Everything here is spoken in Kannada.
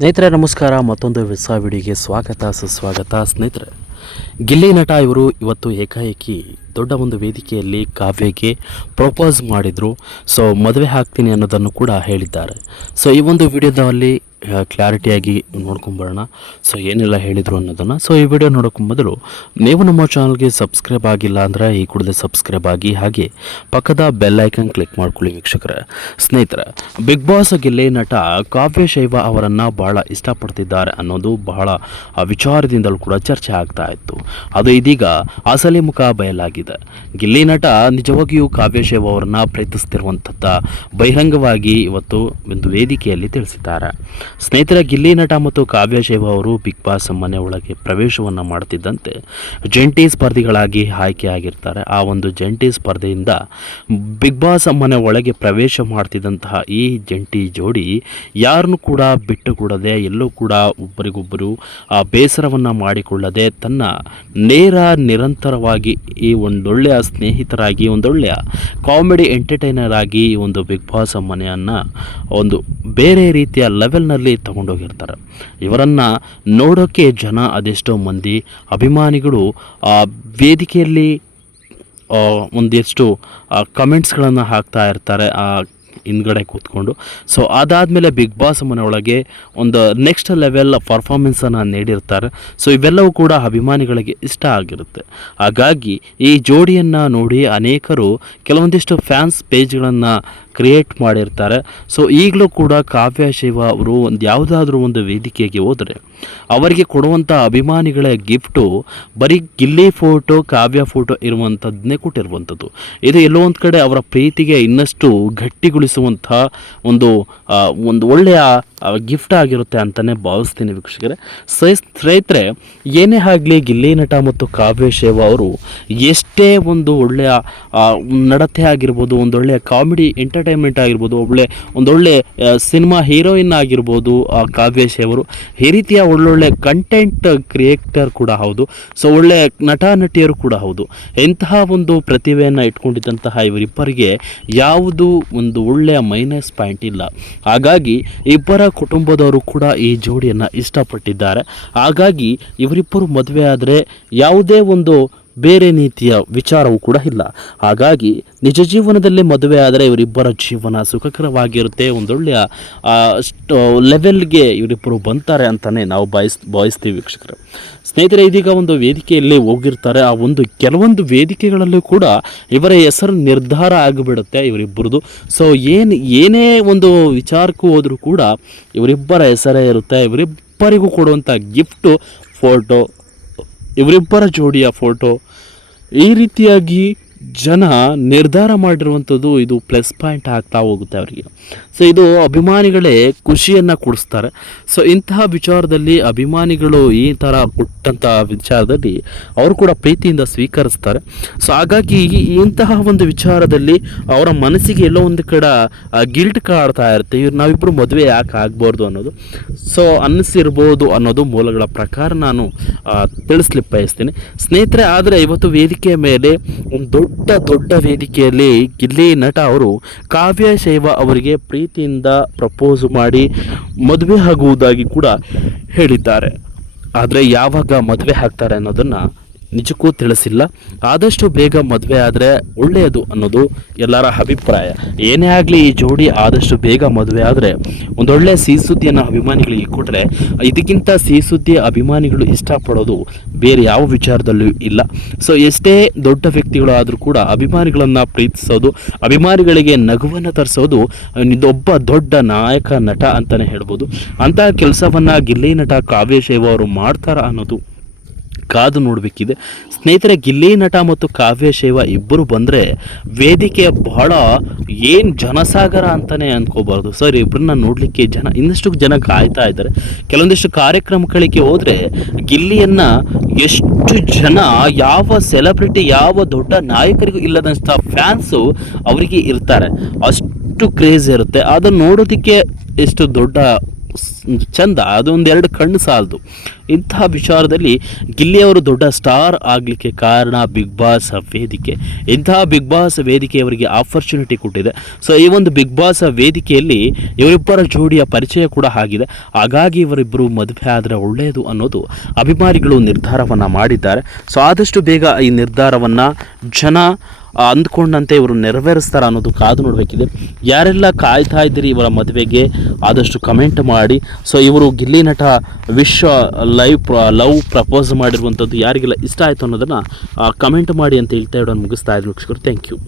ಸ್ನೇಹಿತರೆ ನಮಸ್ಕಾರ. ಮತ್ತೊಂದು ಹೊಸ ವಿಡಿಯೋಗೆ ಸ್ವಾಗತ ಸುಸ್ವಾಗತ. ಸ್ನೇಹಿತರೆ, ಗಿಲ್ಲಿ ನಟ ಇವರು ಇವತ್ತು ಏಕಾಏಕಿ ದೊಡ್ಡ ಒಂದು ವೇದಿಕೆಯಲ್ಲಿ ಕಾವ್ಯಗೆ ಪ್ರಪೋಸ್ ಮಾಡಿದರು. ಸೊ ಮದುವೆ ಆಗ್ತೀನಿ ಅನ್ನೋದನ್ನು ಕೂಡ ಹೇಳಿದ್ದಾರೆ. ಸೊ ಈ ಒಂದು ವಿಡಿಯೋದಲ್ಲಿ ಕ್ಲಾರಿಟಿಯಾಗಿ ನೋಡ್ಕೊಂಬರೋಣ. ಸೊ ಏನೆಲ್ಲ ಹೇಳಿದರು ಅನ್ನೋದನ್ನು. ಸೊ ಈ ವಿಡಿಯೋ ನೋಡೋಕೆ ಮೊದಲು ನೀವು ನಮ್ಮ ಚಾನಲ್ಗೆ ಸಬ್ಸ್ಕ್ರೈಬ್ ಆಗಿಲ್ಲ ಅಂದರೆ ಈ ಕೂಡಲೇ ಸಬ್ಸ್ಕ್ರೈಬ್ ಆಗಿ, ಹಾಗೆ ಪಕ್ಕದ ಬೆಲ್ ಐಕನ್ ಕ್ಲಿಕ್ ಮಾಡ್ಕೊಳ್ಳಿ ವೀಕ್ಷಕರೇ. ಸ್ನೇಹಿತರೆ, ಬಿಗ್ ಬಾಸ್ ಗಿಲ್ಲಿ ನಟ ಕಾವ್ಯ ಶೈವ ಅವರನ್ನು ಬಹಳ ಇಷ್ಟಪಡ್ತಿದ್ದಾರೆ ಅನ್ನೋದು ಬಹಳ ವಿಚಾರದಿಂದಲೂ ಕೂಡ ಚರ್ಚೆ ಆಗ್ತಾ ಇತ್ತು. ಅದು ಇದೀಗ ಅಸಲಿ ಮುಖ ಬಯಲಾಗಿದೆ. ಗಿಲ್ಲಿ ನಟ ನಿಜವಾಗಿಯೂ ಕಾವ್ಯ ಶೈವ ಅವರನ್ನು ಪ್ರೀತಿಸ್ತಿರುವಂಥದ್ದ ಬಹಿರಂಗವಾಗಿ ಇವತ್ತು ಒಂದು ವೇದಿಕೆಯಲ್ಲಿ ತಿಳಿಸಿದ್ದಾರೆ. ಸ್ನೇಹಿತರೆ, ಗಿಲ್ಲಿ ನಟ ಮತ್ತು ಕಾವ್ಯ ಶೈವ ಅವರು ಬಿಗ್ ಬಾಸ್ ಮನೆ ಒಳಗೆ ಪ್ರವೇಶವನ್ನು ಮಾಡುತ್ತಿದ್ದಂತೆ ಜಂಟಿ ಸ್ಪರ್ಧಿಗಳಾಗಿ ಆಯ್ಕೆಯಾಗಿರ್ತಾರೆ. ಆ ಒಂದು ಜಂಟಿ ಸ್ಪರ್ಧೆಯಿಂದ ಬಿಗ್ ಬಾಸ್ ಮನೆ ಒಳಗೆ ಪ್ರವೇಶ ಮಾಡ್ತಿದ್ದಂತಹ ಈ ಜಂಟಿ ಜೋಡಿ ಯಾರನ್ನು ಕೂಡ ಬಿಟ್ಟುಕೊಡದೆ, ಎಲ್ಲೂ ಕೂಡ ಒಬ್ಬರಿಗೊಬ್ಬರು ಬೇಸರವನ್ನು ಮಾಡಿಕೊಳ್ಳದೆ ತನ್ನ ನಿರಂತರವಾಗಿ ಈ ಒಂದೊಳ್ಳೆಯ ಸ್ನೇಹಿತರಾಗಿ, ಒಂದೊಳ್ಳೆಯ ಕಾಮಿಡಿ ಎಂಟರ್ಟೈನರ್ ಆಗಿ ಈ ಒಂದು ಬಿಗ್ ಬಾಸ್ ಮನೆಯನ್ನು ಒಂದು ಬೇರೆ ರೀತಿಯ ಲೆವೆಲ್ನಲ್ಲಿ ತಗೊಂಡೋಗಿರ್ತಾರೆ. ಇವರನ್ನು ನೋಡೋಕ್ಕೆ ಜನ ಅದೆಷ್ಟೋ ಮಂದಿ ಅಭಿಮಾನಿಗಳು ವೇದಿಕೆಯಲ್ಲಿ ಒಂದೆಷ್ಟು ಕಮೆಂಟ್ಸ್ಗಳನ್ನು ಹಾಕ್ತಾ ಇರ್ತಾರೆ ಹಿಂದ್ಗಡೆ ಕೂತ್ಕೊಂಡು. ಸೊ ಅದಾದಮೇಲೆ ಬಿಗ್ ಬಾಸ್ ಮನೆ ಒಳಗೆ ಒಂದು ನೆಕ್ಸ್ಟ್ ಲೆವೆಲ್ ಪರ್ಫಾರ್ಮೆನ್ಸನ್ನು ನೀಡಿರ್ತಾರೆ. ಸೊ ಇವೆಲ್ಲವೂ ಕೂಡ ಅಭಿಮಾನಿಗಳಿಗೆ ಇಷ್ಟ ಆಗಿರುತ್ತೆ. ಹಾಗಾಗಿ ಈ ಜೋಡಿಯನ್ನು ನೋಡಿ ಅನೇಕರು ಕೆಲವೊಂದಿಷ್ಟು ಫ್ಯಾನ್ಸ್ ಪೇಜ್ಗಳನ್ನು ಕ್ರಿಯೇಟ್ ಮಾಡಿರ್ತಾರೆ. ಸೊ ಈಗಲೂ ಕೂಡ ಕಾವ್ಯ ಶೈವ ಅವರು ಯಾವುದಾದ್ರೂ ಒಂದು ವೇದಿಕೆಗೆ ಹೋದರೆ ಅವರಿಗೆ ಕೊಡುವಂಥ ಅಭಿಮಾನಿಗಳ ಗಿಫ್ಟು ಬರೀ ಗಿಲ್ಲಿ ಫೋಟೋ, ಕಾವ್ಯ ಫೋಟೋ ಇರುವಂಥದ್ದನ್ನೇ ಕೊಟ್ಟಿರುವಂಥದ್ದು. ಇದು ಎಲ್ಲೋ ಒಂದು ಕಡೆ ಅವರ ಪ್ರೀತಿಗೆ ಇನ್ನಷ್ಟು ಗಟ್ಟಿಗೊಳಿಸುವಂಥ ಒಂದು ಒಳ್ಳೆಯ ಗಿಫ್ಟ್ ಆಗಿರುತ್ತೆ ಅಂತಲೇ ಭಾವಿಸ್ತೀನಿ ವೀಕ್ಷಕರೇ. ಸ್ನೇಹಿತರೆ, ಏನೇ ಆಗಲಿ ಗಿಲ್ಲಿ ನಟ ಮತ್ತು ಕಾವ್ಯ ಶೈವ ಅವರು ಎಷ್ಟೇ ಒಂದು ಒಳ್ಳೆಯ ನಡತೆ ಆಗಿರ್ಬೋದು, ಒಂದೊಳ್ಳೆಯ ಕಾಮಿಡಿ ಎಂಟರ್ಟೈನ್ಮೆಂಟ್ ಆಗಿರ್ಬೋದು, ಒಂದೊಳ್ಳೆ ಸಿನಿಮಾ ಹೀರೋಯಿನ್ ಆಗಿರ್ಬೋದು ಕಾವ್ಯ ಶೈವರು, ಈ ರೀತಿಯ ಒಳ್ಳೊಳ್ಳೆ ಕಂಟೆಂಟ್ ಕ್ರಿಯೇಟರ್ ಕೂಡ ಹೌದು. ಸೊ ಒಳ್ಳೆ ನಟ ನಟಿಯರು ಕೂಡ ಹೌದು. ಇಂತಹ ಒಂದು ಪ್ರತಿಭೆಯನ್ನು ಇಟ್ಕೊಂಡಿದ್ದಂತಹ ಇವರಿಬ್ಬರಿಗೆ ಯಾವುದು ಒಂದು ಒಳ್ಳೆಯ ಮೈನಸ್ ಪಾಯಿಂಟ್ ಇಲ್ಲ. ಹಾಗಾಗಿ ಇಬ್ಬರ ಕುಟುಂಬದವರು ಕೂಡ ಈ ಜೋಡಿಯನ್ನು ಇಷ್ಟಪಟ್ಟಿದ್ದಾರೆ. ಹಾಗಾಗಿ ಇವರಿಬ್ಬರು ಮದುವೆ ಆದರೆ ಯಾವುದೇ ಒಂದು ಬೇರೆ ರೀತಿಯ ವಿಚಾರವೂ ಕೂಡ ಇಲ್ಲ. ಹಾಗಾಗಿ ನಿಜ ಜೀವನದಲ್ಲಿ ಮದುವೆ ಆದರೆ ಇವರಿಬ್ಬರ ಜೀವನ ಸುಖಕರವಾಗಿರುತ್ತೆ, ಒಂದೊಳ್ಳೆಯ ಲೆವೆಲ್ಗೆ ಇವರಿಬ್ಬರು ಬಂತಾರೆ ಅಂತಲೇ ನಾವು ಭಾವಿಸ್ತೀವಿ ವೀಕ್ಷಕರು. ಸ್ನೇಹಿತರೆ, ಇದೀಗ ಒಂದು ವೇದಿಕೆಯಲ್ಲಿ ಹೋಗಿರ್ತಾರೆ. ಆ ಒಂದು ಕೆಲವೊಂದು ವೇದಿಕೆಗಳಲ್ಲೂ ಕೂಡ ಇವರ ಹೆಸರು ನಿರ್ಧಾರ ಆಗಿಬಿಡುತ್ತೆ ಇವರಿಬ್ಬರದು. ಸೊ ಏನೇ ಒಂದು ವಿಚಾರಕ್ಕೂ ಹೋದರೂ ಕೂಡ ಇವರಿಬ್ಬರ ಹೆಸರೇ ಇರುತ್ತೆ. ಇವರಿಬ್ಬರಿಗೂ ಕೊಡುವಂಥ ಗಿಫ್ಟು ಫೋಟೋ, ಇವರಿಬ್ಬರ ಜೋಡಿಯ ಫೋಟೋ, ಈ ರೀತಿಯಾಗಿ ಜನ ನಿರ್ಧಾರ ಮಾಡಿರುವಂಥದ್ದು ಇದು ಪ್ಲಸ್ ಪಾಯಿಂಟ್ ಆಗ್ತಾ ಹೋಗುತ್ತೆ ಅವರಿಗೆ. ಸೊ ಇದು ಅಭಿಮಾನಿಗಳೇ ಖುಷಿಯನ್ನು ಕೊಡಿಸ್ತಾರೆ. ಸೊ ಇಂತಹ ವಿಚಾರದಲ್ಲಿ ಅಭಿಮಾನಿಗಳು ಈ ಥರ ಕೊಟ್ಟಂಥ ವಿಚಾರದಲ್ಲಿ ಅವರು ಕೂಡ ಪ್ರೀತಿಯಿಂದ ಸ್ವೀಕರಿಸ್ತಾರೆ. ಸೊ ಹಾಗಾಗಿ ಇಂತಹ ಒಂದು ವಿಚಾರದಲ್ಲಿ ಅವರ ಮನಸ್ಸಿಗೆ ಎಲ್ಲೋ ಒಂದು ಕಡೆ ಗಿಲ್ಟ್ ಕಾಡ್ತಾ ಇರುತ್ತೆ. ನಾವಿಬ್ಬರು ಮದುವೆ ಯಾಕೆ ಆಗ್ಬಾರ್ದು ಅನ್ನೋದು ಸೊ ಅನ್ನಿಸಿರ್ಬೋದು ಅನ್ನೋದು ಮೂಲಗಳ ಪ್ರಕಾರ ನಾನು ತಿಳಿಸ್ಲಿಕ್ಕೆ ಬಯಸ್ತೀನಿ ಸ್ನೇಹಿತರೆ. ಆದರೆ ಇವತ್ತು ವೇದಿಕೆಯ ಮೇಲೆ ಒಂದು ದೊಡ್ಡ ವೇದಿಕೆಯಲ್ಲಿ ಗಿಲ್ಲಿ ನಟ ಅವರು ಕಾವ್ಯ ಶೈವ ಅವರಿಗೆ ಪ್ರೀತಿಯಿಂದ ಪ್ರಪೋಸ್ ಮಾಡಿ ಮದುವೆ ಆಗುವುದಾಗಿ ಕೂಡ ಹೇಳಿದ್ದಾರೆ. ಆದರೆ ಯಾವಾಗ ಮದುವೆ ಆಗ್ತಾರೆ ಅನ್ನೋದನ್ನು ನಿಜಕ್ಕೂ ತಿಳಿಸಿಲ್ಲ. ಆದಷ್ಟು ಬೇಗ ಮದುವೆ ಆದರೆ ಒಳ್ಳೆಯದು ಅನ್ನೋದು ಎಲ್ಲರ ಅಭಿಪ್ರಾಯ. ಏನೇ ಆಗಲಿ ಈ ಜೋಡಿ ಆದಷ್ಟು ಬೇಗ ಮದುವೆ ಆದರೆ ಒಂದೊಳ್ಳೆಯ ಸಿಹಿ ಸುದ್ದಿಯನ್ನು ಅಭಿಮಾನಿಗಳಿಗೆ ಕೊಟ್ಟರೆ, ಇದಕ್ಕಿಂತ ಸಿಹಿ ಸುದ್ದಿ ಅಭಿಮಾನಿಗಳು ಇಷ್ಟಪಡೋದು ಬೇರೆ ಯಾವ ವಿಚಾರದಲ್ಲೂ ಇಲ್ಲ. ಸೊ ಎಷ್ಟೇ ದೊಡ್ಡ ವ್ಯಕ್ತಿಗಳು ಆದರೂ ಕೂಡ ಅಭಿಮಾನಿಗಳನ್ನು ಪ್ರೀತಿಸೋದು, ಅಭಿಮಾನಿಗಳಿಗೆ ನಗುವನ್ನು ತರಿಸೋದು ಇದೊಬ್ಬ ದೊಡ್ಡ ನಾಯಕ ನಟ ಅಂತಲೇ ಹೇಳ್ಬೋದು. ಅಂತಹ ಕೆಲಸವನ್ನು ಗಿಲ್ಲಿ ನಟ ಕಾವ್ಯ ಶೈವ ಅವರು ಮಾಡ್ತಾರ ಅನ್ನೋದು ಕಾದು ನೋಡಬೇಕಿದೆ ಸ್ನೇಹಿತರೆ. ಗಿಲ್ಲಿ ನಟ ಮತ್ತು ಕಾವ್ಯ ಶೈವ ಇಬ್ಬರು ಬಂದರೆ ವೇದಿಕೆ ಬಹಳ ಜನಸಾಗರ ಅಂತಲೇ ಅಂದ್ಕೋಬಾರ್ದು ಸರ್. ಇಬ್ಬರನ್ನ ನೋಡಲಿಕ್ಕೆ ಇನ್ನಷ್ಟು ಜನ ಕಾಯ್ತಾ ಇದ್ದಾರೆ. ಕೆಲವೊಂದಿಷ್ಟು ಕಾರ್ಯಕ್ರಮಗಳಿಗೆ ಹೋದರೆ ಗಿಲ್ಲಿಯನ್ನು ಎಷ್ಟು ಜನ, ಯಾವ ಸೆಲೆಬ್ರಿಟಿ, ಯಾವ ದೊಡ್ಡ ನಾಯಕರಿಗೂ ಇಲ್ಲದಂಥ ಫ್ಯಾನ್ಸು ಅವರಿಗೆ ಇರ್ತಾರೆ. ಅಷ್ಟು ಕ್ರೇಜ್ ಇರುತ್ತೆ. ಅದನ್ನು ನೋಡೋದಕ್ಕೆ ಎಷ್ಟು ದೊಡ್ಡ ಚಂದ, ಅದೊಂದು 2 ಕಣ್ಣು ಸಾಲದು. ಇಂತಹ ವಿಚಾರದಲ್ಲಿ ಗಿಲ್ಲಿಯವರು ದೊಡ್ಡ ಸ್ಟಾರ್ ಆಗಲಿಕ್ಕೆ ಕಾರಣ ಬಿಗ್ ಬಾಸ್ ವೇದಿಕೆ. ಇಂತಹ ಬಿಗ್ ಬಾಸ್ ವೇದಿಕೆ ಅವರಿಗೆ ಆಪರ್ಚುನಿಟಿ ಕೊಟ್ಟಿದೆ. ಸೊ ಈ ಒಂದು ಬಿಗ್ ಬಾಸ್ ವೇದಿಕೆಯಲ್ಲಿ ಇವರಿಬ್ಬರ ಜೋಡಿಯ ಪರಿಚಯ ಕೂಡ ಆಗಿದೆ. ಹಾಗಾಗಿ ಇವರಿಬ್ಬರು ಮದುವೆ ಆದರೆ ಒಳ್ಳೆಯದು ಅನ್ನೋದು ಅಭಿಮಾನಿಗಳು ನಿರ್ಧಾರವನ್ನು ಮಾಡಿದ್ದಾರೆ. ಸೊ ಆದಷ್ಟು ಬೇಗ ಈ ನಿರ್ಧಾರವನ್ನು ಜನ ಅಂದ್ಕೊಂಡಂತೆ ಇವರು ನೆರವೇರಿಸ್ತಾರೆ ಅನ್ನೋದು ಕಾದು ನೋಡಬೇಕಿದೆ. ಯಾರೆಲ್ಲ ಕಾಯ್ತಾ ಇದ್ದೀರಿ ಇವರ ಮದುವೆಗೆ ಆದಷ್ಟು ಕಮೆಂಟ್ ಮಾಡಿ. ಸೊ ಇವರು ಗಿಲ್ಲಿ ನಟ ಲವ್ ಪ್ರಪೋಸ್ ಮಾಡಿರುವಂಥದ್ದು ಯಾರಿಗೆಲ್ಲ ಇಷ್ಟ ಆಯಿತು ಅನ್ನೋದನ್ನು ಕಮೆಂಟ್ ಮಾಡಿ ಅಂತ ಹೇಳ್ತಾ ಇಡೋನು ಮುಗಿಸ್ತಾ ಇದ್ದೀನಿ ವೀಕ್ಷಕರು. Thank you.